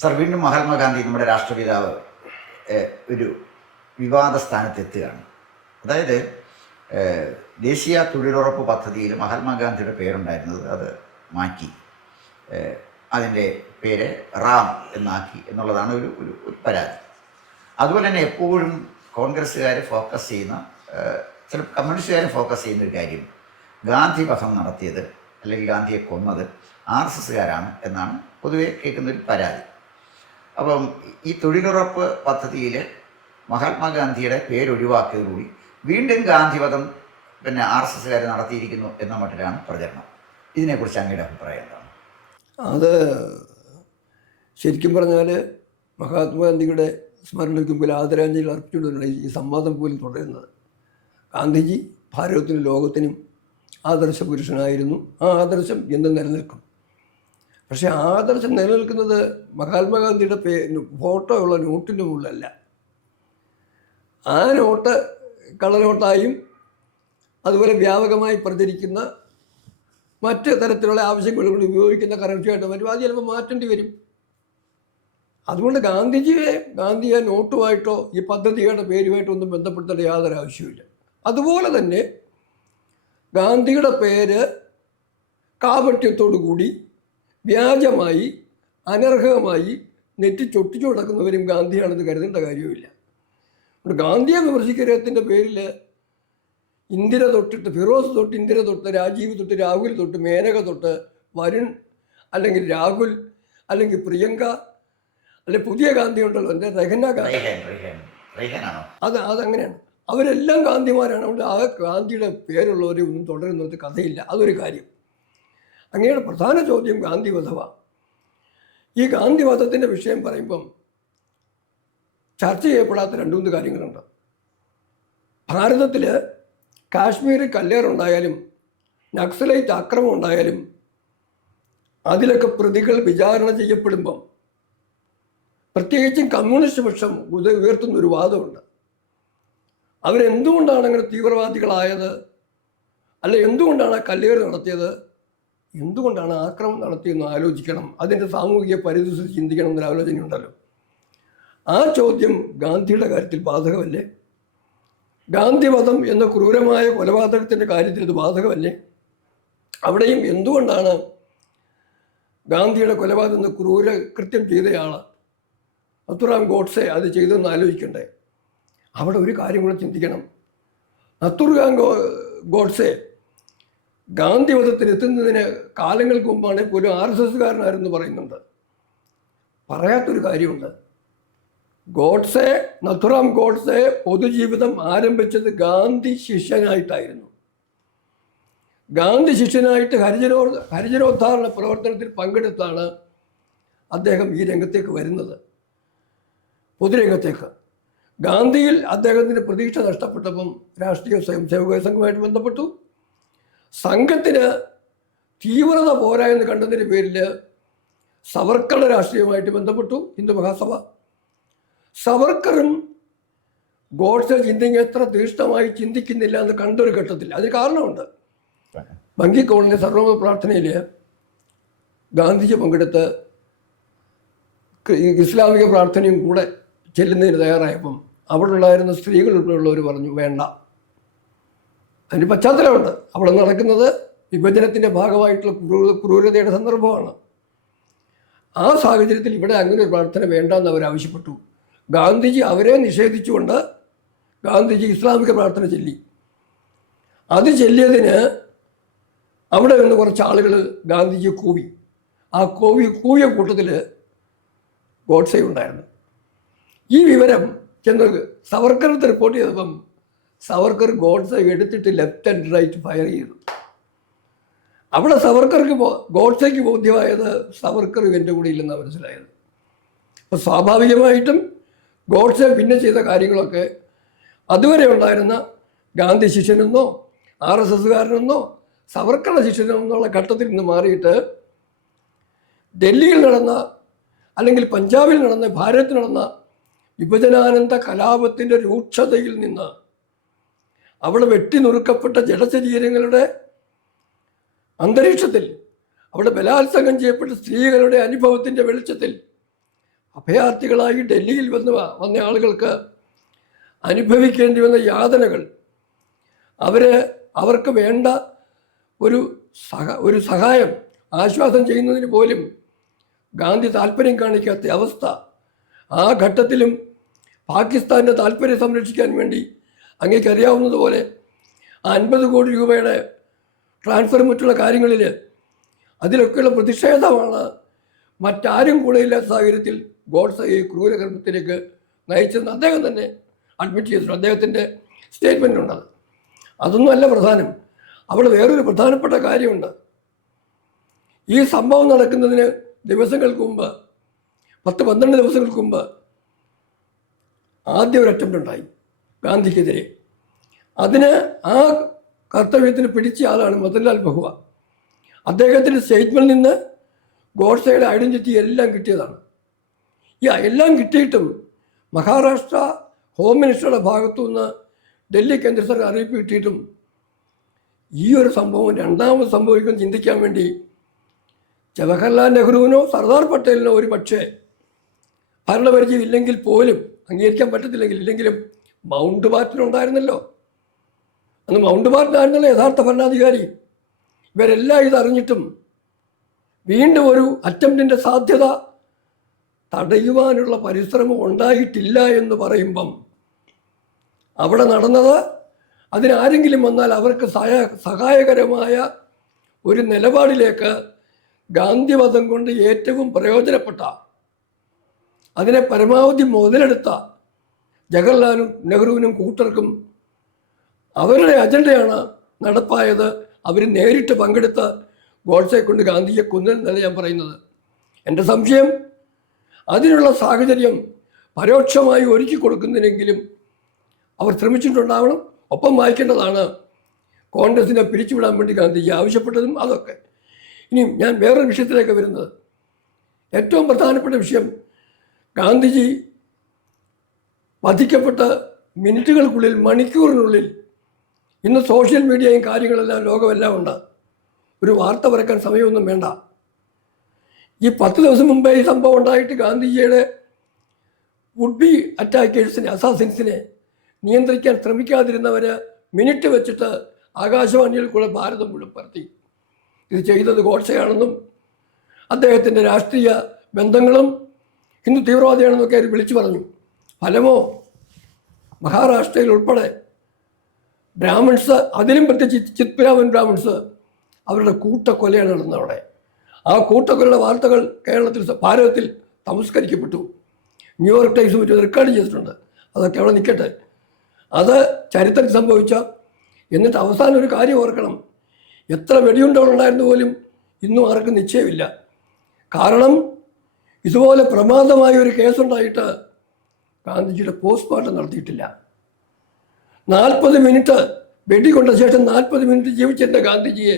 Sir, വീണ്ടും മഹാത്മാഗാന്ധി നമ്മുടെ രാഷ്ട്രപിതാവ് ഒരു വിവാദ സ്ഥാനത്തെത്തുകയാണ്. അതായത് ദേശീയ തൊഴിലുറപ്പ് പദ്ധതിയിൽ മഹാത്മാഗാന്ധിയുടെ പേരുണ്ടായിരുന്നത് അത് മാറ്റി അതിൻ്റെ പേര് റാം എന്നാക്കി എന്നുള്ളതാണ് ഒരു പരാതി. അതുപോലെ തന്നെ എപ്പോഴും കോൺഗ്രസ്സുകാർ ഫോക്കസ് ചെയ്യുന്ന, ചില കമ്മ്യൂണിസ്റ്റുകാർ ഫോക്കസ് ചെയ്യുന്ന ഒരു കാര്യം, ഗാന്ധി വധം നടത്തിയത് അല്ലെങ്കിൽ ഗാന്ധിയെ കൊന്നത് RSSകാരാണ് എന്നാണ് പൊതുവെ കേൾക്കുന്നൊരു പരാതി. അപ്പം ഈ തൊഴിലുറപ്പ് പദ്ധതിയിൽ മഹാത്മാഗാന്ധിയുടെ പേരൊഴിവാക്കിയതോടുകൂടി വീണ്ടും ഗാന്ധിവധം RSSകാർ നടത്തിയിരിക്കുന്നു എന്ന മട്ടിലാണ് പ്രചരണം. ഇതിനെക്കുറിച്ച് അങ്ങയുടെ അഭിപ്രായം എന്താണ്? അത് ശരിക്കും പറഞ്ഞാൽ മഹാത്മാഗാന്ധിയുടെ സ്മരണയ്ക്ക് മുമ്പിൽ ആദരാഞ്ജലി അർപ്പിച്ചുകൊണ്ടാണ് ഈ സംവാദം പോലും തുടരുന്നത്. ഗാന്ധിജി ഭാരതത്തിനും ലോകത്തിനും ആദർശ പുരുഷനായിരുന്നു. ആ ആദർശം എന്നും നിലനിൽക്കും. പക്ഷേ ആ ആദർശം നിലനിൽക്കുന്നത് മഹാത്മാഗാന്ധിയുടെ ഫോട്ടോ ഉള്ള നോട്ടിൻ്റെ മുകളിലല്ല. ആ നോട്ട് കള്ളനോട്ടായും അതുപോലെ വ്യാപകമായി പ്രചരിക്കുന്ന മറ്റ് തരത്തിലുള്ള ആവശ്യങ്ങൾ കൊണ്ട് ഉപയോഗിക്കുന്ന കറൻസിയായിട്ട് വരും. അത് ചിലപ്പോൾ മാറ്റേണ്ടി വരും. അതുകൊണ്ട് ഗാന്ധിയെ നോട്ടുമായിട്ടോ ഈ പദ്ധതിയുടെ പേരുമായിട്ടോ ഒന്നും ബന്ധപ്പെടുത്തേണ്ട യാതൊരു ആവശ്യമില്ല. അതുപോലെ തന്നെ ഗാന്ധിയുടെ പേര് കാപട്യത്തോടു കൂടി വ്യാജമായി അനർഹമായി നെറ്റിച്ചൊട്ടിച്ചു നടക്കുന്നവരും ഗാന്ധിയാണെന്ന് കരുതേണ്ട കാര്യവുമില്ല. ഗാന്ധിയെ വിമർശിക്കുന്നതിൻ്റെ പേരിൽ ഇന്ദിര തൊട്ടിട്ട്, ഫിറോസ് തൊട്ട് ഇന്ദിര തൊട്ട്, രാജീവ് തൊട്ട്, രാഹുൽ തൊട്ട്, മേനക തൊട്ട്, വരുൺ അല്ലെങ്കിൽ രാഹുൽ അല്ലെങ്കിൽ പ്രിയങ്ക, അല്ലെ പുതിയ ഗാന്ധി ഉണ്ടല്ലോ, എൻ്റെ രഹന ഗാന്ധി, അതങ്ങനെയാണ്. അവരെല്ലാം ഗാന്ധിമാരാണ്. അതുകൊണ്ട് ആ ഗാന്ധിയുടെ പേരുള്ളവരെ ഒന്നും തുടരുന്നത് കഥയില്ല. അതൊരു കാര്യം. അങ്ങയുടെ പ്രധാന ചോദ്യം ഗാന്ധിവധമാണ്. ഈ ഗാന്ധിവധത്തിൻ്റെ വിഷയം പറയുമ്പം ചർച്ച ചെയ്യപ്പെടാത്ത 2-3 കാര്യങ്ങളുണ്ട്. ഭാരതത്തിൽ കാശ്മീരിൽ കല്ലേറുണ്ടായാലും നക്സലൈറ്റ് ആക്രമണം ഉണ്ടായാലും അതിലൊക്കെ പ്രതികൾ വിചാരണ ചെയ്യപ്പെടുമ്പം പ്രത്യേകിച്ചും കമ്മ്യൂണിസ്റ്റ് പക്ഷം ഉയർത്തുന്നൊരു വാദമുണ്ട്. അവരെന്തുകൊണ്ടാണ് അങ്ങനെ തീവ്രവാദികളായത്, അല്ല എന്തുകൊണ്ടാണ് ആ കല്ലേറ് നടത്തിയത്, എന്തുകൊണ്ടാണ് ആക്രമണം നടത്തിയെന്ന് ആലോചിക്കണം. അതിൻ്റെ സാമൂഹിക പരിസ്ഥിതി ചിന്തിക്കണം എന്നൊരു ആലോചനയുണ്ടല്ലോ. ആ ചോദ്യം ഗാന്ധിയുടെ കാര്യത്തിൽ ബാധകമല്ലേ? ഗാന്ധിവധം എന്ന ക്രൂരമായ കൊലപാതകത്തിൻ്റെ കാര്യത്തിൽ ഇത് ബാധകമല്ലേ? അവിടെയും എന്തുകൊണ്ടാണ് ഗാന്ധിയുടെ കൊലപാതകം എന്ന ക്രൂര കൃത്യം ചെയ്തയാൾ നഥുറാം ഗോഡ്സെ അത് ചെയ്തെന്ന് ആലോചിക്കണ്ടേ? അവിടെ ഒരു കാര്യം കൂടെ ചിന്തിക്കണം. നഥുറാം ഗോഡ്സെ ഗാന്ധിവധത്തിന് എത്തുന്നതിന് കാലങ്ങൾക്ക് മുമ്പാണ് പോലും RSSകാരനായിരുന്നു പറയുന്നുണ്ട്. പറയാത്തൊരു കാര്യമുണ്ട്. നഥുറാം ഗോഡ്സെ പൊതുജീവിതം ആരംഭിച്ചത് ഗാന്ധി ശിഷ്യനായിട്ടായിരുന്നു. ഗാന്ധി ശിഷ്യനായിട്ട് ഹരിജനോദ്ധാരണ പ്രവർത്തനത്തിൽ പങ്കെടുത്താണ് അദ്ദേഹം ഈ രംഗത്തേക്ക് വരുന്നത്, പൊതുരംഗത്തേക്ക്. ഗാന്ധിയിൽ അദ്ദേഹത്തിന് പ്രതീക്ഷ നഷ്ടപ്പെട്ടപ്പം രാഷ്ട്രീയ സ്വയംസേവക സംഘമായിട്ട് ബന്ധപ്പെട്ടു. സംഘത്തിന് തീവ്രത പോരാ എന്ന് കണ്ടതിൻ്റെ പേരിൽ സവർക്കറുടെ രാഷ്ട്രീയമായിട്ട് ബന്ധപ്പെട്ടു ഹിന്ദു മഹാസഭ. സവർക്കറും ഗോഡ്സെ എത്ര തീഷ്ണമായി ചിന്തിക്കുന്നില്ല എന്ന് കണ്ടൊരു ഘട്ടത്തിൽ അതിന് കാരണമുണ്ട്. ബങ്കിക്കോണിൻ്റെ സർവമത പ്രാർത്ഥനയിൽ ഗാന്ധിജി പങ്കെടുത്ത് ഇസ്ലാമിക പ്രാർത്ഥനയും കൂടെ ചെല്ലുന്നതിന് തയ്യാറായപ്പം അവിടെ ഉണ്ടായിരുന്ന സ്ത്രീകൾ ഉൾപ്പെടെയുള്ളവർ പറഞ്ഞു വേണ്ട. അതിന് പശ്ചാത്തലമുണ്ട്. അവിടെ നടക്കുന്നത് വിഭജനത്തിൻ്റെ ഭാഗമായിട്ടുള്ള ക്രൂരതയുടെ സന്ദർഭമാണ്. ആ സാഹചര്യത്തിൽ ഇവിടെ അങ്ങനെ ഒരു പ്രാർത്ഥന വേണ്ടെന്ന് അവരാവശ്യപ്പെട്ടു. ഗാന്ധിജി അവരെ നിഷേധിച്ചുകൊണ്ട് ഗാന്ധിജി ഇസ്ലാമിക പ്രാർത്ഥന ചൊല്ലി. അത് ചൊല്ലിയതിന് അവിടെ നിന്ന് കുറച്ച് ആളുകൾ ഗാന്ധിജിയെ കൂവി. ആ കൂവിയ കൂട്ടത്തിൽ ഗോഡ്സെ ഉണ്ടായിരുന്നു. ഈ വിവരം ചെന്ന് സവർക്കർക്ക് റിപ്പോർട്ട് ചെയ്തപ്പം സവർക്കർ ഗോഡ്സെ എടുത്തിട്ട് ലെഫ്റ്റ് ആൻഡ് റൈറ്റ് ഫയർ ചെയ്തു. അവിടെ ഗോഡ്സെക്ക് ബോധ്യമായത് സവർക്കർ ഇവൻ്റെ കൂടെ ഇല്ലെന്നാണ് മനസ്സിലായത്. അപ്പോൾ സ്വാഭാവികമായിട്ടും ഗോഡ്സെ പിന്നെ ചെയ്ത കാര്യങ്ങളൊക്കെ അതുവരെ ഉണ്ടായിരുന്ന ഗാന്ധി ശിഷ്യനെന്നോ RSSകാരനെന്നോ സവർക്കറുടെ ശിഷ്യനെന്നുള്ള ഘട്ടത്തിൽ നിന്ന് മാറിയിട്ട് ഡൽഹിയിൽ നടന്ന അല്ലെങ്കിൽ പഞ്ചാബിൽ നടന്ന, ഭാരതത്തിൽ നടന്ന വിഭജനാനന്ത കലാപത്തിൻ്റെ രൂക്ഷതയിൽ നിന്ന്, അവിടെ വെട്ടിനുറുക്കപ്പെട്ട ജഡശരീരങ്ങളുടെ അന്തരീക്ഷത്തിൽ, അവിടെ ബലാത്സംഗം ചെയ്യപ്പെട്ട സ്ത്രീകളുടെ അനുഭവത്തിൻ്റെ വെളിച്ചത്തിൽ അഭയാർത്ഥികളായി ഡൽഹിയിൽ വന്ന ആളുകൾക്ക് അനുഭവിക്കേണ്ടി വന്ന യാതനകൾ, അവർക്ക് വേണ്ട ഒരു സഹായം, ആശ്വാസം ചെയ്യുന്നതിന് പോലും ഗാന്ധി താല്പര്യം കാണിക്കാത്ത അവസ്ഥ, ആ ഘട്ടത്തിലും പാകിസ്ഥാൻ്റെ താല്പര്യം സംരക്ഷിക്കാൻ വേണ്ടി അങ്ങേക്കറിയാവുന്നതുപോലെ 50 കോടി രൂപയുടെ ട്രാൻസ്ഫർ മറ്റുള്ള കാര്യങ്ങളിൽ അതിലൊക്കെയുള്ള പ്രതിഷേധമാണ് മറ്റാരും കൂടെയില്ലാത്ത സാഹചര്യത്തിൽ ഗോഡ്സെ ക്രൂരകർമ്മത്തിലേക്ക് നയിച്ചെന്ന് അദ്ദേഹം തന്നെ അഡ്മിറ്റ് ചെയ്തിട്ടുണ്ട്. അദ്ദേഹത്തിൻ്റെ സ്റ്റേറ്റ്മെൻറ്റുണ്ടത്. അതൊന്നുമല്ല പ്രധാനം. അവിടെ വേറൊരു പ്രധാനപ്പെട്ട കാര്യമുണ്ട്. ഈ സംഭവം നടക്കുന്നതിന് ദിവസങ്ങൾക്ക് മുമ്പ്, 10-12 ദിവസങ്ങൾക്ക് മുമ്പ് ആദ്യം ഒരു അറ്റംപ്റ്റ് ഉണ്ടായി ഗാന്ധിക്കെതിരെ. അതിന് ആ കർത്തവ്യത്തിന് പിടിച്ച ആളാണ് മദൻലാൽ ബഹുവ. അദ്ദേഹത്തിൻ്റെ സ്റ്റേറ്റ്മെൻറ്റിൽ നിന്ന് ഗോഡ്സെയുടെ ഐഡൻറ്റിറ്റി എല്ലാം കിട്ടിയതാണ്. എല്ലാം കിട്ടിയിട്ടും മഹാരാഷ്ട്ര ഹോം മിനിസ്റ്ററുടെ ഭാഗത്തു നിന്ന് ഡൽഹി കേന്ദ്ര സർക്കാർ അറിയിപ്പ് കിട്ടിയിട്ടും ഈ ഒരു സംഭവം രണ്ടാമത് സംഭവിക്കുമെന്ന് ചിന്തിക്കാൻ വേണ്ടി ജവഹർലാൽ നെഹ്റുവിനോ സർദാർ പട്ടേലിനോ ഒരു പക്ഷേ ഭരണപരിചയം ഇല്ലെങ്കിൽ പോലും, അംഗീകരിക്കാൻ ഇല്ലെങ്കിലും മൗണ്ട് ബാറ്റനുണ്ടായിരുന്നല്ലോ. അന്ന് മൗണ്ട് ബാറ്റനായിരുന്നല്ലോ യഥാർത്ഥ ഭരണാധികാരി. ഇവരെല്ലാം ഇതറിഞ്ഞിട്ടും വീണ്ടും ഒരു അറ്റംപ്റ്റിൻ്റെ സാധ്യത തടയുവാനുള്ള പരിശ്രമം ഉണ്ടായിട്ടില്ല എന്ന് പറയുമ്പം അവിടെ നടന്നത്, അതിനാരെങ്കിലും വന്നാൽ അവർക്ക് സഹായകരമായ ഒരു നിലപാടിലേക്ക് ഗാന്ധിവധം കൊണ്ട് ഏറ്റവും പ്രയോജനപ്പെട്ട, അതിനെ പരമാവധി മുതലെടുത്ത ജവഹർലാലും നെഹ്റുവിനും കൂട്ടർക്കും അവരുടെ അജണ്ടയാണ് നടപ്പായത്. അവർ നേരിട്ട് പങ്കെടുത്ത് ഗോഡ്സെ കൊണ്ട് ഗാന്ധിയെ കൊന്നതെന്നല്ല ഞാൻ പറയുന്നത്. എൻ്റെ സംശയം അതിനുള്ള സാഹചര്യം പരോക്ഷമായി ഒരുക്കി കൊടുക്കുന്നതിനെങ്കിലും അവർ ശ്രമിച്ചിട്ടുണ്ടാവണം. ഒപ്പം വായിക്കേണ്ടതാണ് കോൺഗ്രസിനെ പിരിച്ചുവിടാൻ വേണ്ടി ഗാന്ധിജി ആവശ്യപ്പെട്ടതും അതൊക്കെ. ഇനി ഞാൻ വേറൊരു വിഷയത്തിലേക്ക് വരുന്നത്, ഏറ്റവും പ്രധാനപ്പെട്ട വിഷയം, ഗാന്ധിജി വധിക്കപ്പെട്ട മിനിറ്റുകൾക്കുള്ളിൽ, മണിക്കൂറിനുള്ളിൽ, ഇന്ന് സോഷ്യൽ മീഡിയയും കാര്യങ്ങളെല്ലാം ലോകമെല്ലാം ഉണ്ട്. ഒരു വാർത്ത പറക്കാൻ സമയമൊന്നും വേണ്ട. ഈ 10 ദിവസം മുമ്പേ ഈ സംഭവം ഉണ്ടായിട്ട് ഗാന്ധിജിയുടെ വുഡ് ബി അറ്റാക്കേഴ്സിനെ, അസാസിൻസിനെ നിയന്ത്രിക്കാൻ ശ്രമിക്കാതിരുന്നവർ മിനിറ്റ് വെച്ചിട്ട് ആകാശവാണിയിൽ കൂടെ ഭാരതം മുഴുവൻ പരത്തി ഇത് ചെയ്തത് ഗോഡ്സെയാണെന്നും അദ്ദേഹത്തിൻ്റെ രാഷ്ട്രീയ ബന്ധങ്ങളും ഹിന്ദു തീവ്രവാദിയാണെന്നൊക്കെ അവർ വിളിച്ചു പറഞ്ഞു. ഫലമോ മഹാരാഷ്ട്രയിൽ ഉൾപ്പെടെ ബ്രാഹ്മിൺസ്, അതിലും പ്രത്യേകിച്ച് ചിത്പുരാമൻ ബ്രാഹ്മിൺസ്, അവരുടെ കൂട്ടക്കൊലയാണ് നടന്നത് അവിടെ. ആ കൂട്ടക്കൊലയുടെ വാർത്തകൾ ഭാരതത്തിൽ സംസ്കരിക്കപ്പെട്ടു. ന്യൂയോർക്ക് ടൈംസ് മറ്റും റെക്കോർഡ് ചെയ്തിട്ടുണ്ട്. അതൊക്കെ അവിടെ നിൽക്കട്ടെ. അത് ചരിത്രത്തിൽ സംഭവിച്ച. എന്നിട്ട് അവസാനം ഒരു കാര്യം ഓർക്കണം, എത്ര വെടിയുണ്ടകളുണ്ടായിരുന്നു പോലും ഇന്നും ആർക്കും നിശ്ചയമില്ല. കാരണം ഇതുപോലെ പ്രമാദമായ ഒരു കേസുണ്ടായിട്ട് ഗാന്ധിജിയുടെ പോസ്റ്റ്മോർട്ടം നടത്തിയിട്ടില്ല. 40 മിനിറ്റ് വെടികൊണ്ട ശേഷം 40 മിനിറ്റ് ജീവിച്ചിരുന്ന ഗാന്ധിജിയെ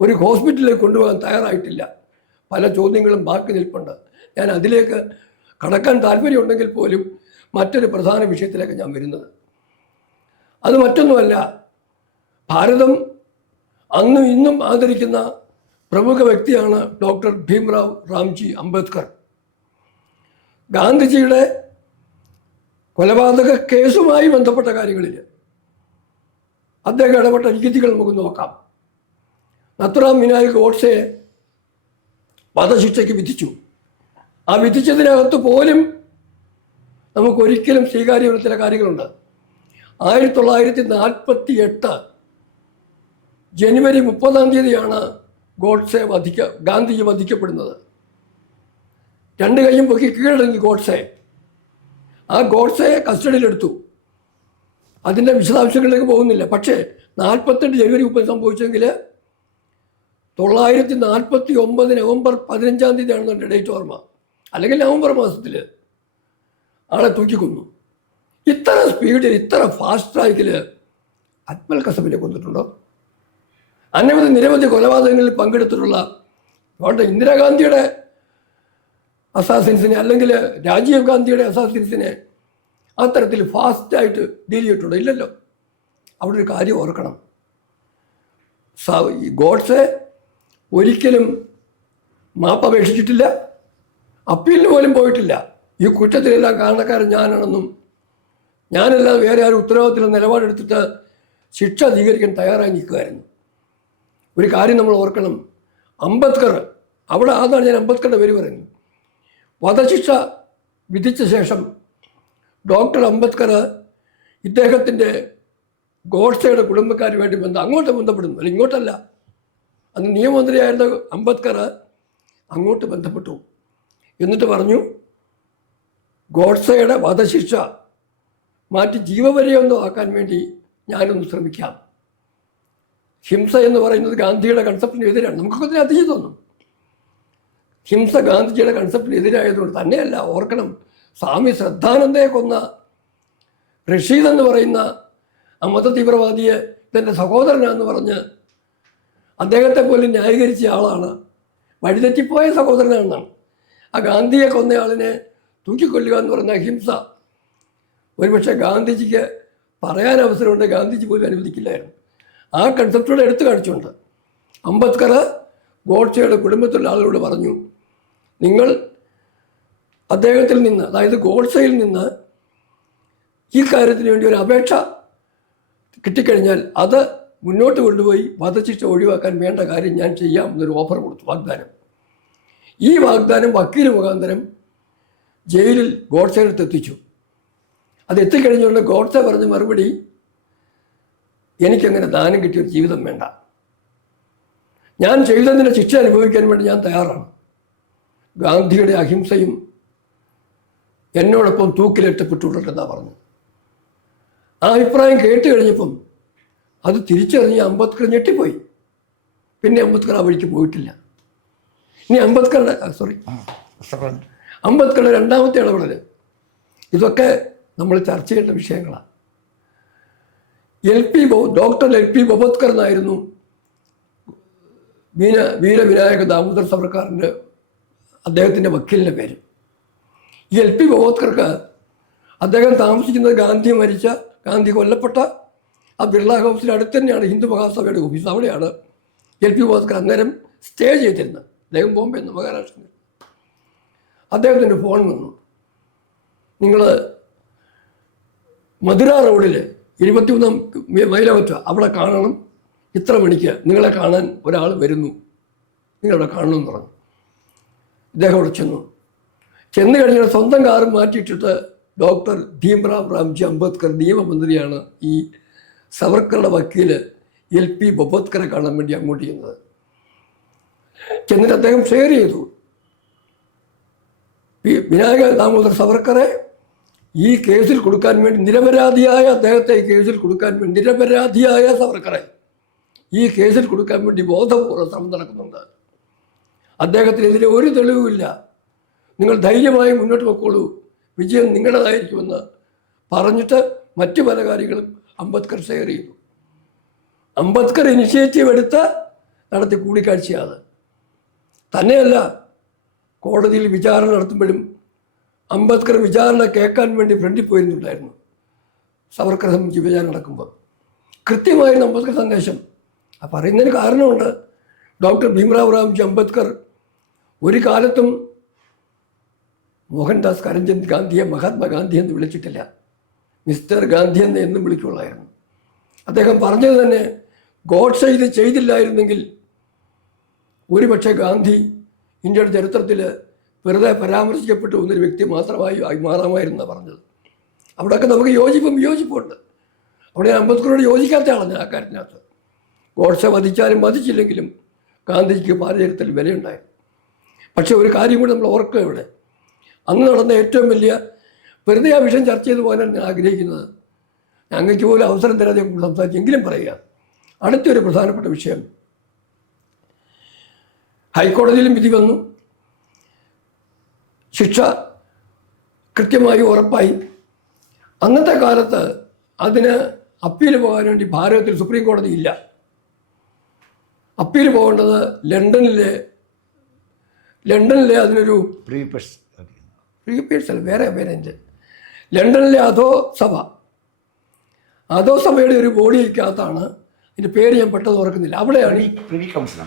ഒരു ഹോസ്പിറ്റലിലേക്ക് കൊണ്ടുപോകാൻ തയ്യാറായിട്ടില്ല. പല ചോദ്യങ്ങളും ബാക്കി നിൽപ്പുണ്ട്. ഞാൻ അതിലേക്ക് കടക്കാൻ താല്പര്യമുണ്ടെങ്കിൽ പോലും മറ്റൊരു പ്രധാന വിഷയത്തിലേക്ക് ഞാൻ വരുന്നത്, അത് മറ്റൊന്നുമല്ല, ഭാരതം അന്നും ഇന്നും ആദരിക്കുന്ന പ്രമുഖ വ്യക്തിയാണ് ഡോക്ടർ ഭീംറാവ് റാംജി അംബേദ്കർ. ഗാന്ധിജിയുടെ കൊലപാതക കേസുമായി ബന്ധപ്പെട്ട കാര്യങ്ങളിൽ അദ്ദേഹം ഇടപെട്ട രീതികൾ നമുക്ക് നോക്കാം. നത്തുറാം വിനായക് ഗോഡ്സെയെ വധശിക്ഷയ്ക്ക് വിധിച്ചു. ആ വിധിച്ചതിനകത്ത് പോലും നമുക്കൊരിക്കലും സ്വീകാര്യമുള്ള ചില കാര്യങ്ങളുണ്ട്. 1948 ജനുവരി 30 ഗാന്ധിജി വധിക്കപ്പെടുന്നത്. 2 കൈയും പൊക്കി കീഴടങ്ങി ഗോഡ്സെ. ആ ഗോഡ്സെയെ കസ്റ്റഡിയിലെടുത്തു. അതിൻ്റെ വിശദാംശങ്ങളിലേക്ക് പോകുന്നില്ല. പക്ഷേ 48 ജനുവരി 30 സംഭവിച്ചെങ്കിൽ 1949 നവംബർ 15 ആണെന്ന് എൻ്റെ ഡേറ്റ് ഓർമ്മ, അല്ലെങ്കിൽ നവംബർ മാസത്തിൽ ആളെ തൂക്കിക്കൊന്നു. ഇത്ര സ്പീഡിൽ, ഇത്ര ഫാസ്റ്റ് ട്രാക്കിൽ അജ്മൽ കസബിനെ കൊന്നിട്ടുണ്ടോ? നിരവധി കൊലപാതകങ്ങളിൽ പങ്കെടുത്തിട്ടുള്ള അതുകൊണ്ട് ഇന്ദിരാഗാന്ധിയുടെ അസാസിൻസിനെ അല്ലെങ്കിൽ രാജീവ് ഗാന്ധിയുടെ അസാസിൻസിനെ അത്തരത്തിൽ ഫാസ്റ്റായിട്ട് ഡീൽ ചെയ്തിട്ടുണ്ടോ? ഇല്ലല്ലോ. അവിടെ ഒരു കാര്യം ഓർക്കണം, ഗോഡ്സെ ഒരിക്കലും മാപ്പപേക്ഷിച്ചിട്ടില്ല. അപ്പീലിന് പോലും പോയിട്ടില്ല. ഈ കുറ്റത്തിലെല്ലാം കാരണക്കാരൻ ഞാനാണെന്നും ഞാനല്ലാതെ വേറെ ആരും ഉത്തരവാദിത്തത്തിലുള്ള നിലപാടെടുത്തിട്ട് ശിക്ഷ സ്വീകരിക്കാൻ തയ്യാറായി നിൽക്കുമായിരുന്നു. ഒരു കാര്യം നമ്മൾ ഓർക്കണം, അംബേദ്കർ, അവിടെ അതാണ് ഞാൻ അംബേദ്കറുടെ പേര് പറയുന്നത്, വധശിക്ഷ വിധിച്ച ശേഷം ഡോക്ടർ അംബേദ്കർ ഇദ്ദേഹത്തിൻ്റെ ഗോഡ്സെയുടെ കുടുംബക്കാരുമായിട്ട് അങ്ങോട്ട് ബന്ധപ്പെടുന്നു, അല്ല ഇങ്ങോട്ടല്ല. അന്ന് നിയമമന്ത്രിയായിരുന്ന അംബേദ്കർ അങ്ങോട്ട് ബന്ധപ്പെട്ടു. എന്നിട്ട് പറഞ്ഞു, ഗോഡ്സെയുടെ വധശിക്ഷ മാറ്റി ജീവപര്യന്തം ആക്കാൻ വേണ്ടി ഞാനൊന്ന് ശ്രമിക്കാം. ഹിംസ എന്ന് പറയുന്നത് ഗാന്ധിയുടെ കൺസെപ്റ്റിന് എതിരാണ്. നമുക്കൊക്കെ അതിന് അതിശയം തോന്നും. ഹിംസ ഗാന്ധിജിയുടെ കൺസെപ്റ്റിന് എതിരായതുകൊണ്ട് തന്നെയല്ല. ഓർക്കണം, സ്വാമി ശ്രദ്ധാനന്ദയെ കൊന്ന റഷീദ് എന്ന് പറയുന്ന ആ മത തീവ്രവാദിയെ തൻ്റെ സഹോദരനാന്ന് പറഞ്ഞ് അദ്ദേഹത്തെ പോലും ന്യായീകരിച്ച ആളാണ്. വഴിതെറ്റിപ്പോയ സഹോദരനാണെന്നാണ്. ആ ഗാന്ധിയെ കൊന്നയാളിനെ തൂക്കിക്കൊല്ലുക എന്ന് പറഞ്ഞ ഹിംസ ഒരുപക്ഷെ ഗാന്ധിജിക്ക് പറയാൻ അവസരമുണ്ട്, ഗാന്ധിജി പോലും അനുവദിക്കില്ലായിരുന്നു. ആ കൺസെപ്റ്റോടെ എടുത്തു കാണിച്ചുകൊണ്ട് അംബേദ്കർ ഗോഡ്സെയുടെ കുടുംബത്തിലുള്ള ആളുകളോട് പറഞ്ഞു, നിങ്ങൾ അദ്ദേഹത്തിൽ നിന്ന്, അതായത് ഗോഡ്സെയിൽ നിന്ന് ഈ കാര്യത്തിന് വേണ്ടി ഒരു അപേക്ഷ കിട്ടിക്കഴിഞ്ഞാൽ അത് മുന്നോട്ട് കൊണ്ടുപോയി വധശിക്ഷ ഒഴിവാക്കാൻ വേണ്ട കാര്യം ഞാൻ ചെയ്യാം എന്നൊരു ഓഫർ കൊടുത്തു, വാഗ്ദാനം. ഈ വാഗ്ദാനം വക്കീൽ മുഖാന്തരം ജയിലിൽ ഗോഡ്സെയുടെ അടുത്ത് എത്തിച്ചു. അത് എത്തിക്കഴിഞ്ഞുകൊണ്ട് ഗോഡ്സെ പറഞ്ഞ മറുപടി, എനിക്കങ്ങനെ ദാനം കിട്ടിയൊരു ജീവിതം വേണ്ട, ഞാൻ ചെയ്തതിൻ്റെ ശിക്ഷ അനുഭവിക്കാൻ വേണ്ടി ഞാൻ തയ്യാറാണ്. ഗാന്ധിയുടെ അഹിംസയും എന്നോടൊപ്പം തൂക്കിലെട്ടപ്പെട്ടുകൊണ്ടെന്നാണ് പറഞ്ഞു. ആ അഭിപ്രായം കേട്ട് കഴിഞ്ഞപ്പം അത് തിരിച്ചറിഞ്ഞ് അംബേദ്കർ ഞെട്ടിപ്പോയി. പിന്നെ അംബേദ്കർ ആ വഴിക്ക് പോയിട്ടില്ല. ഇനി അംബേദ്കറുടെ രണ്ടാമത്തെ ഇടപെടൽ, ഇതൊക്കെ നമ്മൾ ചർച്ച ചെയ്യേണ്ട വിഷയങ്ങളാണ്. ഡോക്ടർ എൽ പി ബൊബത്കർ എന്നായിരുന്നു വീരവിനായക ദാമോദർ സവർക്കറിൻ്റെ അദ്ദേഹത്തിൻ്റെ വക്കീലിൻ്റെ പേര്. ഈ എൽ പി ബൊബത്കർക്ക് അദ്ദേഹം താമസിക്കുന്നത് ഗാന്ധി കൊല്ലപ്പെട്ട ആ ബിർള ഹൗസിന് അടുത്ത് തന്നെയാണ് ഹിന്ദു മഹാസഭയുടെ ഓഫീസ്. അവിടെയാണ് എൽ പി ബൊബത്കർ അന്നേരം സ്റ്റേ ചെയ്തിരുന്നത്. അദ്ദേഹം ബോംബെ നിന്ന് മഹാരാഷ്ട്രയിൽ. അദ്ദേഹത്തിൻ്റെ ഫോൺ വന്നു, നിങ്ങൾ മധുര റോഡിൽ 21 മൈലവറ്റ അവിടെ കാണണം, ഇത്ര മണിക്ക് നിങ്ങളെ കാണാൻ ഒരാൾ വരുന്നു, നിങ്ങളവിടെ കാണണമെന്ന് പറഞ്ഞു. ഇദ്ദേഹം അവിടെ ചെന്ന് കഴിഞ്ഞാൽ സ്വന്തം കാറ് മാറ്റിയിട്ടിട്ട് ഡോക്ടർ ഭീംറാവ് റാംജി അംബേദ്കർ നിയമമന്ത്രിയാണ് ഈ സവർക്കറുടെ വക്കീൽ എൽ പി ബൊബത്കറെ കാണാൻ വേണ്ടി അങ്ങോട്ട് ചെന്നിട്ട് അദ്ദേഹം ഷെയർ ചെയ്തു, വിനായക ദാമോദർ സവർക്കറെ ഈ കേസിൽ കൊടുക്കാൻ വേണ്ടി നിരപരാധിയായ അദ്ദേഹത്തെ ഈ കേസിൽ കൊടുക്കാൻ വേണ്ടി നിരപരാധിയായ സവർക്കറെ ഈ കേസിൽ കൊടുക്കാൻ വേണ്ടി ബോധപൂർവ്വം ശ്രമം നടക്കുന്നുണ്ട്. അദ്ദേഹത്തിനെതിരെ ഒരു തെളിവുമില്ല, നിങ്ങൾ ധൈര്യമായി മുന്നോട്ട് പോയിക്കോളൂ, വിജയം നിങ്ങളുടേതായിരിക്കുമെന്ന് പറഞ്ഞിട്ട് മറ്റു പല കാര്യങ്ങളും അംബേദ്കർ ഷെയർ ചെയ്തു. അംബേദ്കർ ഇനിഷ്യേറ്റീവ് എടുത്ത് നടത്തിയ കൂടിക്കാഴ്ചയാണ്. തന്നെയല്ല, കോടതിയിൽ വിചാരണ നടത്തുമ്പോഴും അംബേദ്കർ വിചാരണ കേൾക്കാൻ വേണ്ടി ഫ്രണ്ടിൽ പോയിരുന്നുണ്ടായിരുന്നു. സവർക്കറെ സംബന്ധിച്ച് വിചാരണ നടക്കുമ്പോൾ കൃത്യമായിരുന്നു അംബേദ്കർ സന്ദേശം. ആ പറയുന്നതിന് കാരണമുണ്ട്. ഡോക്ടർ ഭീംറാവ് റാംജി അംബേദ്കർ ഒരു കാലത്തും മോഹൻദാസ് കരംചന്ദ് ഗാന്ധിയെ മഹാത്മാഗാന്ധി എന്ന് വിളിച്ചിട്ടില്ല, മിസ്റ്റർ ഗാന്ധി എന്ന് എന്നും വിളിക്കുള്ളായിരുന്നു. അദ്ദേഹം പറഞ്ഞത് തന്നെ, ഗോഡ്സെ ഇത് ചെയ്തില്ലായിരുന്നെങ്കിൽ ഒരുപക്ഷെ ഗാന്ധി ഇന്ത്യയുടെ ചരിത്രത്തിൽ വെറുതെ പരാമർശിക്കപ്പെട്ടു എന്നൊരു വ്യക്തി മാത്രമായി മാറാമായിരുന്നു പറഞ്ഞത്. അവിടെയൊക്കെ നമുക്ക് യോജിപ്പുണ്ട്. അവിടെ അംബേദ്കറോട് യോജിക്കാത്ത ആളാണ് ആ കാര്യത്തിനകത്ത്. ഗോഡ്സെ വധിച്ചാലും വധിച്ചില്ലെങ്കിലും ഗാന്ധിജിക്ക് ഭാരതത്തിൽ വിലയുണ്ടായി. പക്ഷെ ഒരു കാര്യം കൂടി നമ്മൾ ഓർക്കുക, ഇവിടെ അന്ന് നടന്ന ഏറ്റവും വലിയ, വെറുതെ ആ വിഷയം ചർച്ച ചെയ്തു പോകാനാണ് ഞാൻ ആഗ്രഹിക്കുന്നത്, ഞങ്ങൾക്ക് പോലും അവസരം തരാതെ സംസാരിച്ചെങ്കിലും പറയുക. അടുത്തൊരു പ്രധാനപ്പെട്ട വിഷയം, ഹൈക്കോടതിയിലും വിധി വന്നു, ശിക്ഷ കൃത്യമായി ഉറപ്പായി. അന്നത്തെ കാലത്ത് അതിന് അപ്പീൽ പോകാൻ വേണ്ടി ഭാരതത്തിൽ സുപ്രീം കോടതി ഇല്ല. അപ്പീൽ പോകേണ്ടത് ലണ്ടനിലെ അതിനൊരു പ്രീപേഴ്സല്ല, വേറെ പേരെൻ്റെ ലണ്ടനിലെ അധോ സഭയുടെ ഒരു ബോഡിക്കകത്താണ്, അതിൻ്റെ പേര് ഞാൻ പെട്ടെന്ന് ഓർക്കുന്നില്ല, അവിടെയാണ് പ്രിവി കൗൺസിൽ.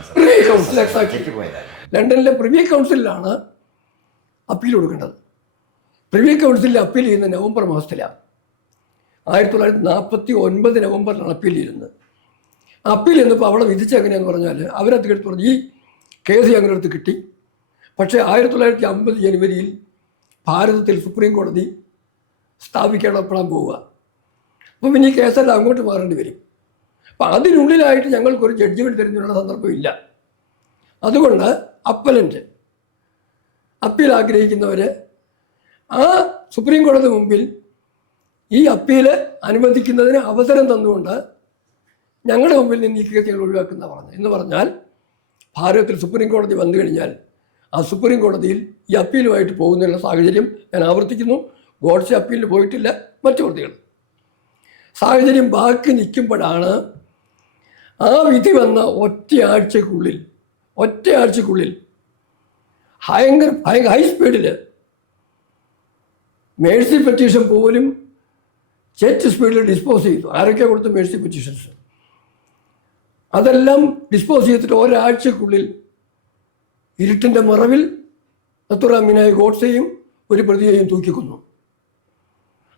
ലണ്ടനിലെ പ്രിവി കൗൺസിലാണ് അപ്പീൽ കൊടുക്കേണ്ടത്. പ്രിവി കൗൺസിലിൽ അപ്പീൽ ചെയ്യുന്ന നവംബർ മാസത്തിലാണ്. 1949 നവംബറിലാണ് അപ്പീൽ ചെയ്യുന്നത്. അപ്പീൽ ചെന്നപ്പോൾ അവിടെ വിധിച്ച എങ്ങനെയാന്ന് പറഞ്ഞാൽ അവരത് എടുത്ത് പറഞ്ഞു ഈ കേസ് ഞങ്ങളുടെ അടുത്ത് കിട്ടി, പക്ഷേ 1950 ജനുവരിയിൽ ഭാരതത്തിൽ സുപ്രീം കോടതി സ്ഥാപിക്കപ്പെടാൻ പോവുക. അപ്പം പിന്നെ ഈ കേസെല്ലാം അങ്ങോട്ട് മാറേണ്ടി വരും. അപ്പം അതിനുള്ളിലായിട്ട് ഞങ്ങൾക്കൊരു ജഡ്ജ്മെൻറ്റ് തരുന്നതിനുള്ള സന്ദർഭമില്ല. അതുകൊണ്ട് അപ്പീൽ ആഗ്രഹിക്കുന്നവർ ആ സുപ്രീം കോടതി മുമ്പിൽ ഈ അപ്പീല് അനുവദിക്കുന്നതിന് അവസരം തന്നുകൊണ്ട് ഞങ്ങളുടെ മുമ്പിൽ നിന്ന് ഈ കേസ് ഞങ്ങൾ ഒഴിവാക്കുന്ന പറഞ്ഞു. എന്ന് പറഞ്ഞാൽ ഭാരതത്തിൽ സുപ്രീം കോടതി വന്നു കഴിഞ്ഞാൽ ആ സുപ്രീം കോടതിയിൽ ഈ അപ്പീലുമായിട്ട് പോകുന്നതിനുള്ള സാഹചര്യം ഞാൻ ആവർത്തിക്കുന്നു. ഗോഡ്സെ അപ്പീലിന് പോയിട്ടില്ല, മറ്റു പ്രതികൾ. സാഹചര്യം ബാക്കി നിൽക്കുമ്പോഴാണ് ആ വിധി വന്ന ഒറ്റയാഴ്ചക്കുള്ളിൽ ഹൈ സ്പീഡിൽ മേഴ്സി പെറ്റീഷൻ പോലും ജെറ്റ് സ്പീഡിൽ ഡിസ്പോസ് ചെയ്തു. ആരൊക്കെ കൊടുത്ത മേഴ്സി പെറ്റീഷൻസ് അതെല്ലാം ഡിസ്പോസ് ചെയ്തിട്ട് ഒരാഴ്ചക്കുള്ളിൽ ഇരുട്ടിൻ്റെ മറവിൽ നത്തുറാമീനായ ഗോഡ്സെയും ഒരു പ്രതിയെയും തൂക്കിക്കൊന്നു.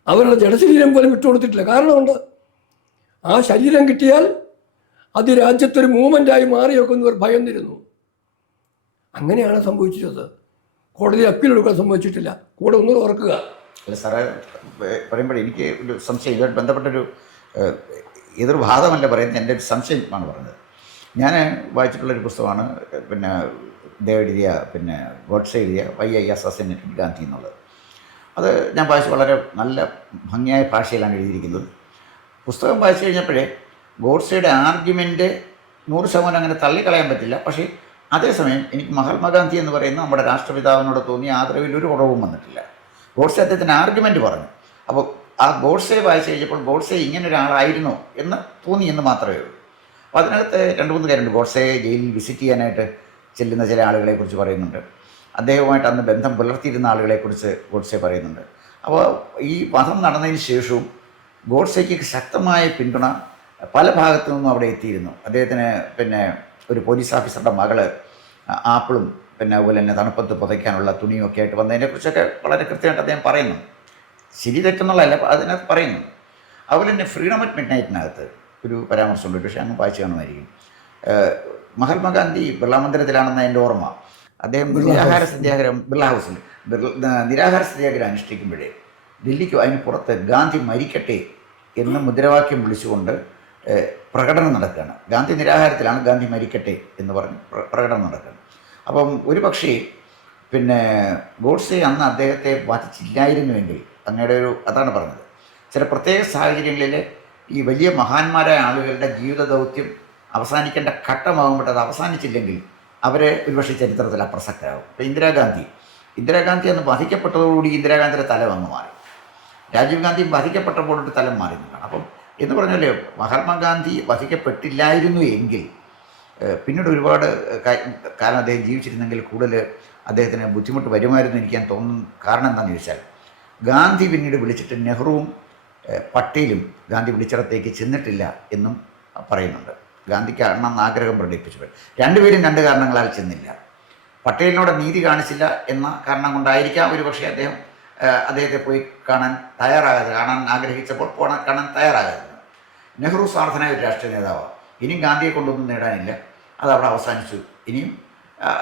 അവരുടെ ജഡശരീരം പോലും വിട്ടുകൊടുത്തിട്ടില്ല. കാരണമുണ്ട്, ആ ശരീരം കിട്ടിയാൽ അത് രാജ്യത്തൊരു മൂവ്മെൻ്റായി മാറിയേക്കുന്നവർ ഭയന്നിരുന്നു. അങ്ങനെയാണ് സംഭവിച്ചത്. കോടതി അപ്പീൽ എടുക്കാൻ സംഭവിച്ചിട്ടില്ല. കൂടെ ഒന്നും ഓർക്കുക. അല്ല സാറേ, പറയുമ്പോൾ എനിക്ക് ഒരു സംശയം, ഇതുമായിട്ട് ബന്ധപ്പെട്ടൊരു എതിർ വാദമല്ല പറയുന്നത്, എൻ്റെ ഒരു സംശയമാണ് പറഞ്ഞത്. ഞാൻ വായിച്ചിട്ടുള്ളൊരു പുസ്തകമാണ് എഴുതിയ ഗോഡ്സെ എഴുതിയ വൈ ഐ അസാസിനേറ്റഡ് ഗാന്ധി എന്നുള്ളത്. അത് ഞാൻ വായിച്ച് വളരെ നല്ല ഭംഗിയായ ഭാഷയിലാണ് എഴുതിയിരിക്കുന്നത്. പുസ്തകം വായിച്ചു കഴിഞ്ഞപ്പോഴേ ഗോഡ്സെയുടെ ആർഗ്യുമെൻറ്റ് 100% അങ്ങനെ തള്ളിക്കളയാൻ പറ്റില്ല. പക്ഷേ അതേസമയം എനിക്ക് മഹാത്മാഗാന്ധി എന്ന് പറയുന്ന നമ്മുടെ രാഷ്ട്രപിതാവിനോട് തോന്നിയ ആദരവിൽ ഒരു കുറവും വന്നിട്ടില്ല. ഗോഡ്സെ അദ്ദേഹത്തിൻ്റെ ആർഗ്യുമെൻറ്റ് പറഞ്ഞു. അപ്പോൾ ആ ഗോഡ്സെ വായിച്ചു കഴിഞ്ഞപ്പോൾ ഗോഡ്സെ ഇങ്ങനെ ഒരാളായിരുന്നോ എന്ന് തോന്നി എന്ന് മാത്രമേ ഉള്ളൂ. അപ്പോൾ അതിനകത്ത് 2-3 കാര്യമുണ്ട്. ഗോഡ്സെയെ ജയിലിൽ വിസിറ്റ് ചെയ്യാനായിട്ട് ചെല്ലുന്ന ചില ആളുകളെക്കുറിച്ച് പറയുന്നുണ്ട്. അദ്ദേഹവുമായിട്ട് അന്ന് ബന്ധം പുലർത്തിയിരുന്ന ആളുകളെക്കുറിച്ച് ഗോഡ്സെ പറയുന്നുണ്ട്. അപ്പോൾ ഈ വധം നടന്നതിന് ശേഷവും ഗോഡ്സെയ്ക്ക് ശക്തമായ പിന്തുണ പല ഭാഗത്തു നിന്നും അവിടെ എത്തിയിരുന്നു. അദ്ദേഹത്തിന് ഒരു പോലീസ് ഓഫീസറുടെ മകള് ആപ്പിളും അതുപോലെ തന്നെ തണുപ്പത്ത് പുതയ്ക്കാനുള്ള തുണിയും ഒക്കെ ആയിട്ട് വന്നതിനെക്കുറിച്ചൊക്കെ വളരെ കൃത്യമായിട്ട് അദ്ദേഹം പറയുന്നു. ശരി തെറ്റെന്നുള്ളതല്ല, അതിനകത്ത് പറയുന്നു. അതുപോലെ തന്നെ ഫ്രീഡം അറ്റ് മിഡ് നൈറ്റിനകത്ത് ഒരു പരാമർശമുണ്ട്, പക്ഷേ അങ്ങ് വായിച്ചു കാണുമായിരിക്കും. മഹാത്മാഗാന്ധി ബിർള മന്ദിരത്തിലാണെന്ന് എൻ്റെ ഓർമ്മ. അദ്ദേഹം നിരാഹാര സത്യാഗ്രഹം ബിർള ഹൗസിൽ നിരാഹാര സത്യാഗ്രഹം അനുഷ്ഠിക്കുമ്പോഴേ ദില്ലിക്ക് അതിന് പുറത്ത് ഗാന്ധി മരിക്കട്ടെ എന്ന് മുദ്രാവാക്യം വിളിച്ചുകൊണ്ട് പ്രകടനം നടക്കുകയാണ്. ഗാന്ധി നിരാഹാരത്തിലാണ്, ഗാന്ധി മരിക്കട്ടെ എന്ന് പറഞ്ഞ് പ്രകടനം നടക്കുകയാണ്. അപ്പം ഒരു പക്ഷേ ഗോഡ്സെ അന്ന് അദ്ദേഹത്തെ വധിച്ചില്ലായിരുന്നുവെങ്കിൽ, അങ്ങയുടെ അതാണ് പറഞ്ഞത്, ചില പ്രത്യേക സാഹചര്യങ്ങളിൽ ഈ വലിയ മഹാന്മാരായ ആളുകളുടെ ജീവിത ദൗത്യം അവസാനിക്കേണ്ട ഘട്ടമാകുമ്പോൾ അത് അവസാനിച്ചില്ലെങ്കിൽ അവരെ ഒരുപക്ഷെ ചരിത്രത്തിൽ അപ്രസക്തരാകും. ഇപ്പോൾ ഇന്ദിരാഗാന്ധി അന്ന് വധിക്കപ്പെട്ടതോടുകൂടി ഇന്ദിരാഗാന്ധിയുടെ തല വന്നു മാറി. രാജീവ് ഗാന്ധി വധിക്കപ്പെട്ടപ്പോഴൊരു തലം മാറി നിൽക്കുകയാണ്. അപ്പം എന്ന് പറഞ്ഞാൽ മഹാത്മാഗാന്ധി വധിക്കപ്പെട്ടില്ലായിരുന്നു എങ്കിൽ പിന്നീട് ഒരുപാട് കാലം അദ്ദേഹം ജീവിച്ചിരുന്നെങ്കിൽ കൂടുതൽ അദ്ദേഹത്തിന് ബുദ്ധിമുട്ട് വരുമായിരുന്നു എനിക്ക് ഞാൻ തോന്നുന്നു. കാരണം എന്താണെന്ന് ചോദിച്ചാൽ ഗാന്ധി പിന്നീട് വിളിച്ചിട്ട് നെഹ്റുവും പട്ടേലും ഗാന്ധി വിളിച്ചിടത്തേക്ക് ചെന്നിട്ടില്ല എന്നും പറയുന്നുണ്ട്. ഗാന്ധിക്ക് അന്ന് ആഗ്രഹം പ്രകടിപ്പിച്ചു. രണ്ടുപേരും 2 കാരണങ്ങളാൽ ചെന്നില്ല. പട്ടേലിനോട് നീതി കാണിച്ചില്ല എന്ന കാരണം കൊണ്ടായിരിക്കാം ഒരു പക്ഷേ അദ്ദേഹത്തെ പോയി കാണാൻ ആഗ്രഹിച്ചപ്പോൾ കാണാൻ തയ്യാറാകാതെ. നെഹ്റു സ്വാർത്ഥനായ ഒരു രാഷ്ട്രീയ നേതാവാണ്. ഇനിയും ഗാന്ധിയെ കൊണ്ടൊന്നും നേടാനില്ല, അതവിടെ അവസാനിച്ചു, ഇനിയും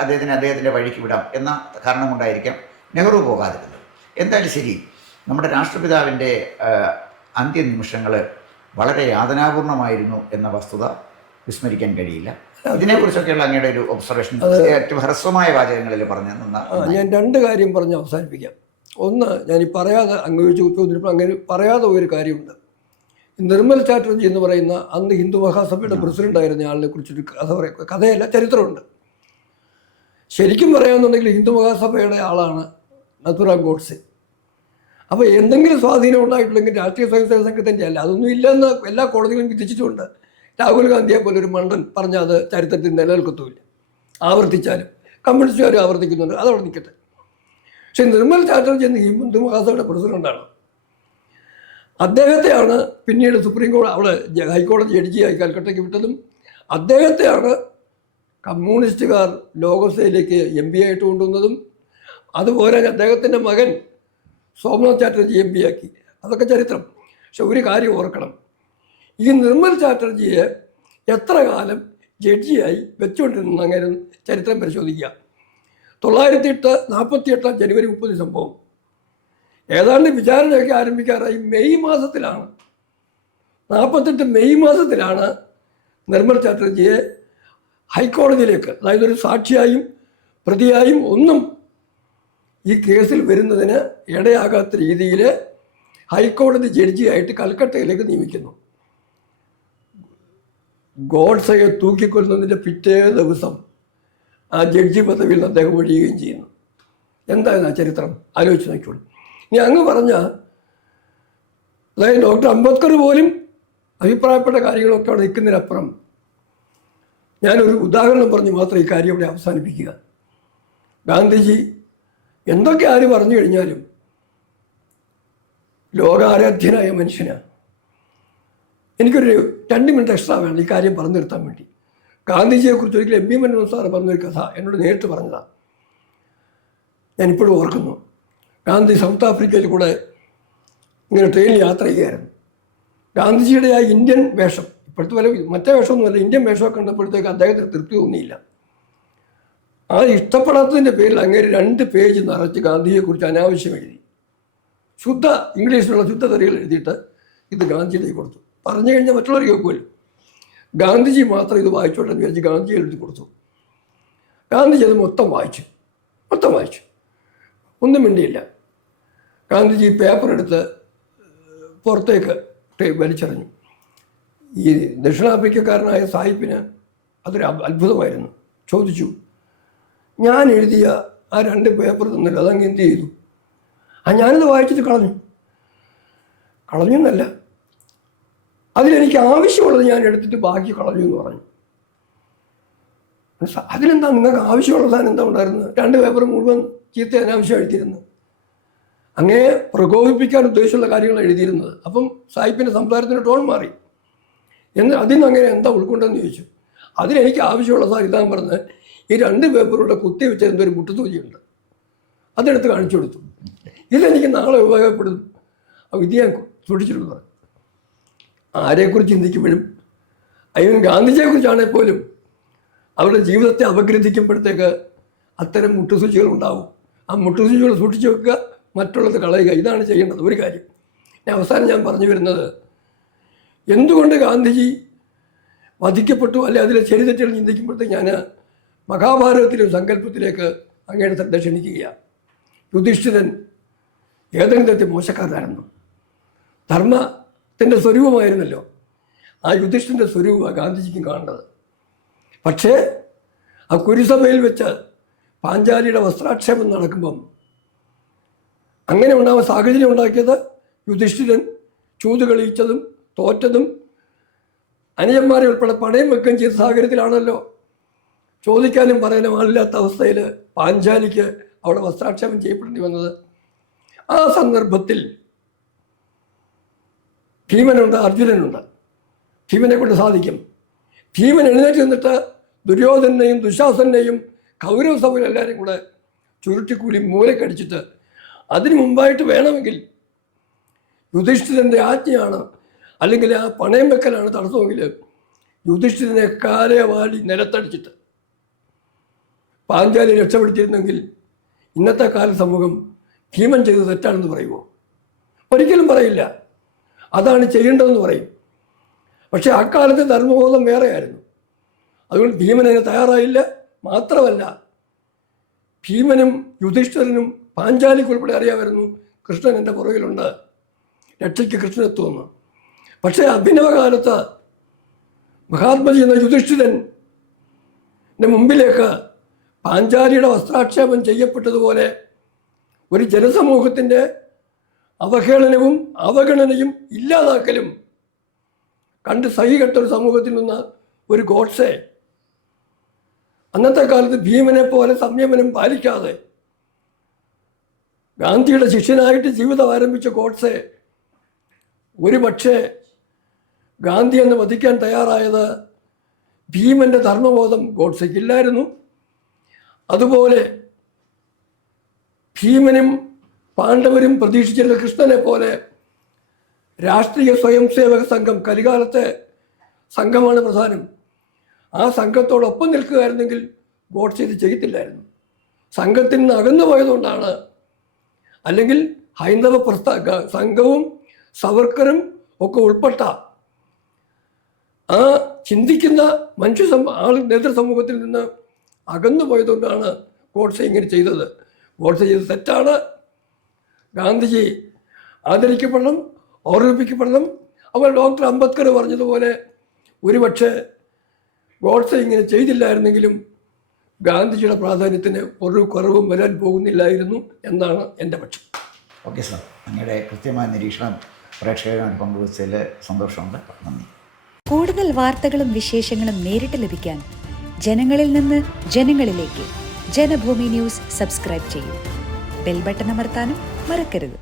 അദ്ദേഹത്തിൻ്റെ വഴിക്ക് വിടാം എന്ന കാരണം കൊണ്ടായിരിക്കാം നെഹ്റു പോകാതിരുന്നത്. എന്തായാലും ശരി, നമ്മുടെ രാഷ്ട്രപിതാവിൻ്റെ അന്ത്യനിമിഷങ്ങൾ വളരെ യാതനാപൂർണമായിരുന്നു എന്ന വസ്തുത വിസ്മരിക്കാൻ കഴിയില്ല. ഇതിനെക്കുറിച്ചൊക്കെയുള്ള അങ്ങയുടെ ഒരു ഒബ്സർവേഷൻ ഏറ്റവും ഹ്രസ്വമായ വാചകങ്ങളിൽ പറഞ്ഞു തന്നാൽ. ഞാൻ 2 കാര്യം പറഞ്ഞ് അവസാനിപ്പിക്കാം. ഒന്ന്, ഞാൻ പറയാതെ ചോദിച്ചപ്പോൾ അങ്ങനെ പറയാതെ ഒരു കാര്യമുണ്ട്. നിർമ്മൽ ചാറ്റർജി എന്ന് പറയുന്ന അന്ന് ഹിന്ദു മഹാസഭയുടെ പ്രസിഡൻ്റായിരുന്ന ആളിനെ കുറിച്ചൊരു കഥയല്ല, ചരിത്രമുണ്ട്. ശരിക്കും പറയാമെന്നുണ്ടെങ്കിൽ ഹിന്ദു മഹാസഭയുടെ ആളാണ് നഥുറാം ഗോഡ്സെ. അപ്പോൾ എന്തെങ്കിലും സ്വാധീനം ഉണ്ടായിട്ടുണ്ടെങ്കിൽ രാഷ്ട്രീയ സ്വയംസേവക സംഘത്തിൻ്റെ അല്ല, അതൊന്നും ഇല്ലെന്ന് എല്ലാ കോടതികളും വിധിച്ചിട്ടുണ്ട്. രാഹുൽ ഗാന്ധിയെ പോലെ ഒരു മണ്ടൻ പറഞ്ഞാൽ അത് ചരിത്രത്തിൽ നിലനിൽക്കത്തുമില്ല. ആവർത്തിച്ചാലും കമ്മ്യൂണിസ്റ്റുകാരും ആവർത്തിക്കുന്നുണ്ട്, അതവിടെ നിൽക്കട്ടെ. പക്ഷേ നിർമ്മൽ ചാറ്റർജി എന്ന ഹിന്ദു മഹാസഭയുടെ പ്രസിഡൻ്റാണ്. അദ്ദേഹത്തെയാണ് പിന്നീട് സുപ്രീം കോടതി അവിടെ ഹൈക്കോടതി ജഡ്ജിയായി കൽക്കട്ടയ്ക്ക് വിട്ടതും. അദ്ദേഹത്തെയാണ് കമ്മ്യൂണിസ്റ്റുകാർ ലോകസഭയിലേക്ക് MP ആയിട്ട് കൊണ്ടുവന്നതും. അതുപോലെ അദ്ദേഹത്തിൻ്റെ മകൻ സോമനാഥ് ചാറ്റർജി MP ആക്കി. അതൊക്കെ ചരിത്രം. പക്ഷെ ഒരു കാര്യം ഓർക്കണം, ഈ നിർമ്മൽ ചാറ്റർജിയെ എത്ര കാലം ജഡ്ജിയായി വെച്ചുകൊണ്ടിരുന്ന അങ്ങനെ ചരിത്രം പരിശോധിക്കുക. 1948 ജനുവരി 30 സംഭവം. ഏതാണ്ട് വിചാരണയൊക്കെ ആരംഭിക്കാറായി മെയ് മാസത്തിലാണ്, 48 മെയ് മാസത്തിലാണ് നിർമ്മൽ ചാറ്റർജിയെ ഹൈക്കോടതിയിലേക്ക്, അതായത് ഒരു സാക്ഷിയായും പ്രതിയായും ഒന്നും ഈ കേസിൽ വരുന്നതിന് ഇടയാകാത്ത രീതിയിൽ ഹൈക്കോടതി ജഡ്ജിയായിട്ട് കൽക്കട്ടയിലേക്ക് നിയമിക്കുന്നു. ഗോഡ്സയെ തൂക്കിക്കൊല്ലുന്നതിൻ്റെ പിറ്റേ ദിവസം ആ ജഡ്ജി പദവിയിൽ നിന്ന് അദ്ദേഹം ഒഴിയുകയും ചെയ്യുന്നു. എന്തായിരുന്നു ആ ചരിത്രം? ആലോചിച്ച് നോക്കിയോളൂ. ഇനി അങ്ങ് പറഞ്ഞ, അതായത് ഡോക്ടർ അംബേദ്കർ പോലും അഭിപ്രായപ്പെട്ട കാര്യങ്ങളൊക്കെ അവിടെ നിൽക്കുന്നതിനപ്പുറം ഞാനൊരു ഉദാഹരണം പറഞ്ഞ് മാത്രം ഈ കാര്യം ഇവിടെ അവസാനിപ്പിക്കുക. ഗാന്ധിജി എന്തൊക്കെ ആര് പറഞ്ഞു കഴിഞ്ഞാലും ലോകാരാധ്യനായ മനുഷ്യനാണ്. എനിക്കൊരു 2 മിനിറ്റ് എക്സ്ട്രാ വേണം ഈ കാര്യം പറഞ്ഞു നിർത്താൻ വേണ്ടി. ഗാന്ധിജിയെക്കുറിച്ച് ഒരിക്കലും MP മനോഹർ സാറ് പറഞ്ഞൊരു കഥ എന്നോട് നേരിട്ട് പറഞ്ഞതാണ്, ഞാനിപ്പോഴും ഓർക്കുന്നു. ഗാന്ധി സൗത്ത് ആഫ്രിക്കയിൽ കൂടെ ഇങ്ങനെ ട്രെയിനിൽ യാത്ര ചെയ്യുകയായിരുന്നു. ഗാന്ധിജിയുടെ ആ ഇന്ത്യൻ വേഷം, ഇപ്പോഴത്തെ പോലെ മറ്റേ വേഷമൊന്നുമല്ല, ഇന്ത്യൻ വേഷമൊക്കെ കണ്ടപ്പോഴത്തേക്ക് അദ്ദേഹത്തിന് തൃപ്തി തോന്നിയില്ല. ആ ഇഷ്ടപ്പെടാത്തതിൻ്റെ പേരിൽ അങ്ങനെ 2 പേജ് നിറച്ച് ഗാന്ധിജിയെക്കുറിച്ച് അനാവശ്യം എഴുതി. ശുദ്ധ ഇംഗ്ലീഷിലുള്ള ശുദ്ധതെറികൾ എഴുതിയിട്ട് ഇത് ഗാന്ധിജിയിലേക്ക് കൊടുത്തു. പറഞ്ഞു കഴിഞ്ഞാൽ മറ്റുള്ളവർ കേൾക്കുമല്ലോ. ഗാന്ധിജി മാത്രം ഇത് വായിച്ചോട്ടെ എന്ന് വിചാരിച്ച് ഗാന്ധിജി എഴുതി കൊടുത്തു. ഗാന്ധിജി അത് മൊത്തം വായിച്ചു. ഒന്നും മിണ്ടിയില്ല. ഗാന്ധിജി പേപ്പർ എടുത്ത് പുറത്തേക്ക് വലിച്ചെറിഞ്ഞു. ഈ ദക്ഷിണാഫ്രിക്കക്കാരനായ സാഹിബിന് അതൊരു അത്ഭുതമായിരുന്നു. ചോദിച്ചു, ഞാൻ എഴുതിയ ആ 2 പേപ്പർ തന്നില്ല, അതങ്ങ് എന്ത് ചെയ്തു? ഞാനത് വായിച്ചിട്ട് കളഞ്ഞു എന്നല്ല, അതിലെനിക്ക് ആവശ്യമുള്ളത് ഞാൻ എടുത്തിട്ട് ബാക്കി കളഞ്ഞു എന്ന് പറഞ്ഞു. അതിലെന്താ നിങ്ങൾക്ക് ആവശ്യമുള്ള സാധനം എന്താ ഉണ്ടായിരുന്നത്? 2 പേപ്പർ മുഴുവൻ ചീത്ത അനാവശ്യം എഴുതിയിരുന്നു. അങ്ങനെ പ്രകോപിപ്പിക്കാൻ ഉദ്ദേശിച്ചുള്ള കാര്യങ്ങൾ എഴുതിയിരുന്നത്. അപ്പം സാഹിബിൻ്റെ സംസാരത്തിൻ്റെ ടോൺ മാറി. അതിൽ നിന്ന് അങ്ങനെ എന്താ ഉൾക്കൊണ്ടെന്ന് ചോദിച്ചു. അതിലെനിക്ക് ആവശ്യമുള്ള സാർ ഇതാൻ പറഞ്ഞ് ഈ 2 പേപ്പറൂടെ കുത്തി വെച്ചിരുന്ന ഒരു മുട്ടുസൂചിയുണ്ട്, അതെടുത്ത് കാണിച്ചു കൊടുത്തു. ഇതെനിക്ക് നാളെ ഉപയോഗപ്പെടും, ഇത് ഞാൻ സൂക്ഷിച്ചിട്ടുണ്ട് പറഞ്ഞു. ആരെക്കുറിച്ച് ചിന്തിക്കുമ്പോഴും, അതിന് ഗാന്ധിജിയെക്കുറിച്ചാണെങ്കിൽ പോലും അവരുടെ ജീവിതത്തെ അപഗ്രഥിക്കുമ്പോഴത്തേക്ക് അത്തരം മുട്ടുസൂചികൾ ഉണ്ടാവും. ആ മുട്ടുസൂചികൾ സൂക്ഷിച്ചു വെക്കുക, മറ്റുള്ളത് കളയുക, ഇതാണ് ചെയ്യേണ്ടത്. ഒരു കാര്യം അവസാനം ഞാൻ പറഞ്ഞു വരുന്നത്, എന്തുകൊണ്ട് ഗാന്ധിജി വധിക്കപ്പെട്ടു, അല്ലെ അതിലെ ശരിതെറ്റുകൾ ചിന്തിക്കുമ്പോഴത്തേക്ക് ഞാൻ മഹാഭാരതത്തിലെ സങ്കല്പത്തിലേക്ക് അങ്ങയുടെ ശ്രദ്ധ ക്ഷണിക്കുകയാണ്. യുധിഷ്ഠിരൻ ഏതെങ്കിലും മോശക്കാരനായിരുന്നു, ധർമ്മത്തിൻ്റെ സ്വരൂപമായിരുന്നല്ലോ. ആ യുധിഷ്ഠിരൻ്റെ സ്വരൂപമാണ് ഗാന്ധിജിക്കും കാണേണ്ടത്. പക്ഷേ ആ കുരുസഭയിൽ വെച്ച് പാഞ്ചാലിയുടെ വസ്ത്രാക്ഷേപം നടക്കുമ്പം അങ്ങനെ ഉണ്ടാകുന്ന സാഹചര്യം ഉണ്ടാക്കിയത് യുധിഷ്ഠിരൻ ചൂത് കളിച്ചതും തോറ്റതും അനുജന്മാരെ ഉൾപ്പെടെ പണയം വെക്കുകയും ചെയ്ത സാഹചര്യത്തിലാണല്ലോ. ചോദിക്കാനും പറയാനും ആളില്ലാത്ത അവസ്ഥയിൽ പാഞ്ചാലിക്ക് അവിടെ വസ്ത്രാക്ഷേപം ചെയ്യപ്പെടേണ്ടി വന്നത്. ആ സന്ദർഭത്തിൽ ഭീമനുണ്ട്, അർജുനനുണ്ട്. ഭീമനെ കൊണ്ട് സാധിക്കും. ഭീമൻ എഴുന്നേറ്റ് നിന്നിട്ട് ദുര്യോധനെയും ദുശാസനെയും കൗരവ സഭയിൽ എല്ലാവരെയും കൂടെ ചുരുട്ടിക്കൂലി മൂലക്കടിച്ചിട്ട് അതിന് മുമ്പായിട്ട് വേണമെങ്കിൽ യുധിഷ്ഠിരൻ്റെ ആജ്ഞയാണ്, അല്ലെങ്കിൽ ആ പണയം വെക്കലാണ് തടസ്സമെങ്കിൽ യുധിഷ്ഠിരനെ കാലെ വാടി നിലത്തടിച്ചിട്ട് പാഞ്ചാലി രക്ഷപ്പെടുത്തിയിരുന്നെങ്കിൽ ഇന്നത്തെ കാല സമൂഹം ഭീമൻ ചെയ്ത് തെറ്റാണെന്ന് പറയുമോ? ഒരിക്കലും പറയില്ല. അതാണ് ചെയ്യേണ്ടതെന്ന് പറയും. പക്ഷേ അക്കാലത്തെ ധർമ്മബോധം വേറെയായിരുന്നു. അതുകൊണ്ട് ഭീമൻ അതിന് തയ്യാറായില്ല. മാത്രമല്ല, ഭീമനും യുധിഷ്ഠിരനും പാഞ്ചാലിക്കുൾപ്പെടെ അറിയാമായിരുന്നു കൃഷ്ണൻ എൻ്റെ പുറകിലുണ്ട്, രക്ഷയ്ക്ക് കൃഷ്ണനെത്തുമെന്ന്. പക്ഷേ അഭിനവകാലത്ത് മഹാത്മജി എന്ന യുധിഷ്ഠിരൻ്റെ മുമ്പിലേക്ക് പാഞ്ചാലിയുടെ വസ്ത്രാക്ഷേപം ചെയ്യപ്പെട്ടതുപോലെ ഒരു ജനസമൂഹത്തിൻ്റെ അവഹേളനവും അവഗണനയും ഇല്ലാതാക്കലും കണ്ട് സഹികെട്ടൊരു സമൂഹത്തിൽ നിന്ന് ഒരു ഗോഡ്സെ, അന്നത്തെ കാലത്ത് ഭീമനെ പോലെ സംയമനം പാലിക്കാതെ ഗാന്ധിയുടെ ശിഷ്യനായിട്ട് ജീവിതം ആരംഭിച്ച ഗോഡ്സെ ഒരു പക്ഷേ ഗാന്ധി എന്ന് വധിക്കാൻ തയ്യാറായത് ഭീമൻ്റെ ധർമ്മബോധം ഗോഡ്സെക്കില്ലായിരുന്നു. അതുപോലെ ഭീമനും പാണ്ഡവരും പ്രതീക്ഷിച്ചിരുന്ന കൃഷ്ണനെ പോലെ രാഷ്ട്രീയ സ്വയം സേവക സംഘം, കലികാലത്തെ സംഘമാണ് പ്രധാനം, ആ സംഘത്തോടൊപ്പം നിൽക്കുകയായിരുന്നെങ്കിൽ ഗോഡ്സെ ഇത് ചെയ്യത്തില്ലായിരുന്നു. സംഘത്തിൽ നിന്ന് അകന്നു പോയതുകൊണ്ടാണ്. അല്ലെങ്കിൽ ഹൈന്ദവ സംഘവും സവർക്കറും ഒക്കെ ഉൾപ്പെട്ട ആ ചിന്തിക്കുന്ന നേതൃസമൂഹത്തിൽ നിന്ന് അകന്നു പോയതുകൊണ്ടാണ് ഗോഡ്സെ ഇങ്ങനെ ചെയ്തത്. ഗോഡ്സെ ചെയ്തത് തെറ്റാണ്. ഗാന്ധിജി ആദരിക്കപ്പെടണം, ഓർമ്മിപ്പിക്കപ്പെടണം. അപ്പോൾ ഡോക്ടർ അംബേദ്കർ പറഞ്ഞതുപോലെ ഒരുപക്ഷെ ഗോഡ്സെ ഇങ്ങനെ ചെയ്തില്ലായിരുന്നെങ്കിലും ഗാന്ധിജിയുടെ പ്രാധാന്യത്തിന് ഒരു കുറവും വരാൻ പോകുന്നില്ലായിരുന്നു എന്നാണ് എൻ്റെ പക്ഷം. ഓക്കെ സാർ, അങ്ങയുടെ കൃത്യമായ നിരീക്ഷണം പ്രേക്ഷകരുമായി പങ്കുവച്ചതിൽ സന്തോഷമുണ്ട്. നന്ദി. കൂടുതൽ വാർത്തകളും വിശേഷങ്ങളും നേരിട്ട് ലഭിക്കാൻ ജനങ്ങളിൽ നിന്ന് ജനങ്ങളിലേക്ക് ജനഭൂമി ന്യൂസ് സബ്സ്ക്രൈബ് ചെയ്യൂ. ബെൽ ബട്ടൺ അമർത്താനും മറക്കരുത്.